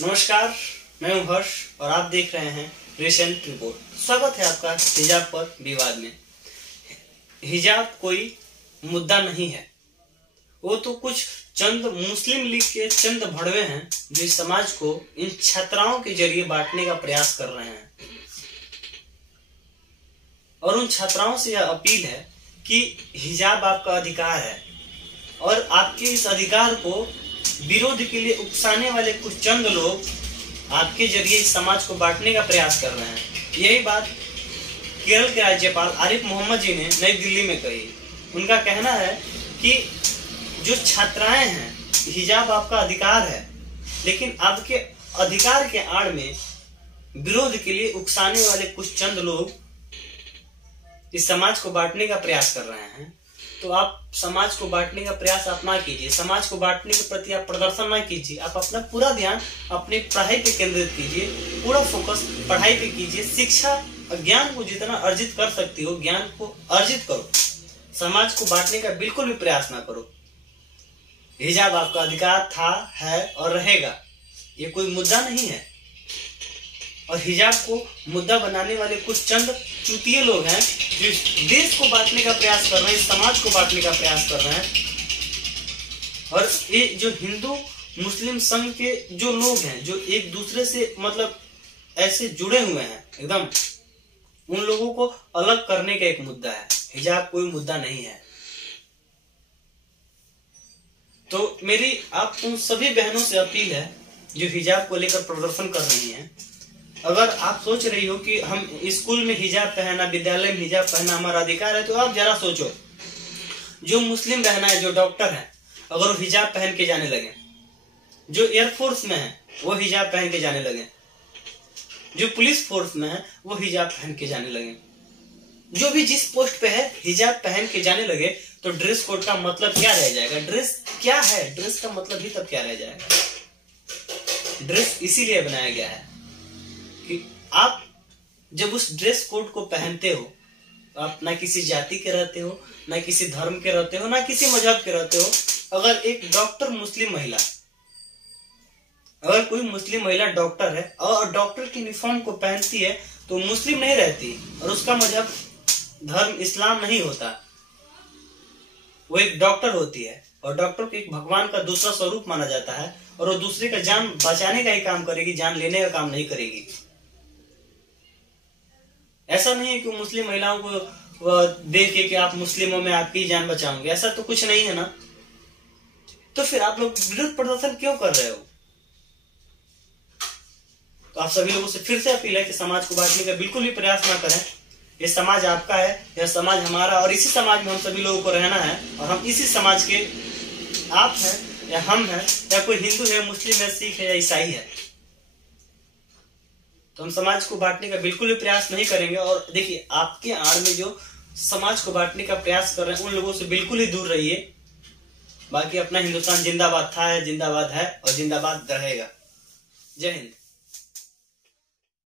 नमस्कार, मैं हूं हर्ष और आप देख रहे हैं रिसेंट रिपोर्ट। स्वागत है आपका हिजाब पर विवाद में। हिजाब कोई मुद्दा नहीं है, वो तो कुछ चंद मुस्लिम लीग के चंद भड़वे हैं जो इस समाज को इन छात्राओं के जरिए बांटने का प्रयास कर रहे हैं। और उन छात्राओं से यह अपील है कि हिजाब आपका अधिकार है और आपके इस अधिकार को विरोध के लिए उकसाने वाले कुछ चंद लोग आपके जरिए इस समाज को बांटने का प्रयास कर रहे हैं। यही बात केरल के राज्यपाल आरिफ मोहम्मद जी ने नई दिल्ली में कही। उनका कहना है कि जो छात्राएं हैं, हिजाब आपका अधिकार है, लेकिन आपके अधिकार के आड़ में विरोध के लिए उकसाने वाले कुछ चंद लोग इस समाज को बांटने का प्रयास कर रहे हैं। तो आप समाज को बांटने का प्रयास आप ना कीजिए, समाज को बांटने के प्रति आप प्रदर्शन ना कीजिए। आप अपना पूरा ध्यान अपनी पढ़ाई पे केंद्रित कीजिए, पूरा फोकस पढ़ाई पे कीजिए। शिक्षा और ज्ञान को जितना अर्जित कर सकती हो, ज्ञान को अर्जित करो। समाज को बांटने का बिल्कुल भी प्रयास ना करो। हिजाब आपका अधिकार था, है और रहेगा। ये कोई मुद्दा नहीं है। और हिजाब को मुद्दा बनाने वाले कुछ चंद चूतिए लोग हैं जो देश को बांटने का प्रयास कर रहे हैं, समाज को बांटने का प्रयास कर रहे हैं। और ये जो हिंदू मुस्लिम संघ के जो लोग हैं, जो एक दूसरे से मतलब ऐसे जुड़े हुए हैं एकदम, उन लोगों को अलग करने का एक मुद्दा है। हिजाब कोई मुद्दा नहीं है। तो मेरी आप उन सभी बहनों से अपील है जो हिजाब को लेकर प्रदर्शन कर रही हैं। अगर आप सोच रही हो कि हम स्कूल में हिजाब पहनना, विद्यालय में हिजाब पहनना हमारा अधिकार है, तो आप जरा सोचो, जो मुस्लिम बहना है, जो डॉक्टर है, अगर वो हिजाब पहन के जाने लगे, जो एयरफोर्स में है वो हिजाब पहन के जाने लगे, जो पुलिस फोर्स में है वो हिजाब पहन के जाने लगे, जो भी जिस पोस्ट पे है हिजाब पहन के जाने लगे, तो ड्रेस कोड का मतलब क्या रह जाएगा? ड्रेस क्या है? ड्रेस का मतलब ही तब क्या रह जाएगा? ड्रेस इसीलिए बनाया गया है कि आप जब उस ड्रेस कोड को पहनते हो, आप ना किसी जाति के रहते हो, ना किसी धर्म के रहते हो, ना किसी मजहब के रहते हो। अगर एक डॉक्टर मुस्लिम महिला, अगर कोई मुस्लिम महिला डॉक्टर है और डॉक्टर की यूनिफॉर्म को पहनती है, तो मुस्लिम नहीं रहती और उसका मजहब धर्म इस्लाम नहीं होता। वो एक डॉक्टर होती है और डॉक्टर को एक भगवान का दूसरा स्वरूप माना जाता है और वो दूसरे का जान बचाने का ही काम करेगी, जान लेने का काम नहीं करेगी। ऐसा नहीं है कि मुस्लिम महिलाओं को देख के कि आप मुस्लिमों में आपकी जान बचाओगे, ऐसा तो कुछ नहीं है ना। तो फिर आप लोग विरोध प्रदर्शन क्यों कर रहे हो? तो आप सभी लोगों से फिर से अपील है कि समाज को बांटने का बिल्कुल भी प्रयास ना करें। ये समाज आपका है, यह समाज हमारा, और इसी समाज में हम सभी लोगों को रहना है। और हम इसी समाज के, आप हैं या हम हैं या कोई हिंदू है, मुस्लिम है, सिख है या ईसाई है, तो हम समाज को बांटने का बिल्कुल भी प्रयास नहीं करेंगे। और देखिए, आपके आड़ में जो समाज को बांटने का प्रयास कर रहे हैं, उन लोगों से बिल्कुल ही दूर रहिए। बाकी अपना हिंदुस्तान जिंदाबाद था, है, जिंदाबाद है और जिंदाबाद रहेगा। जय हिंद।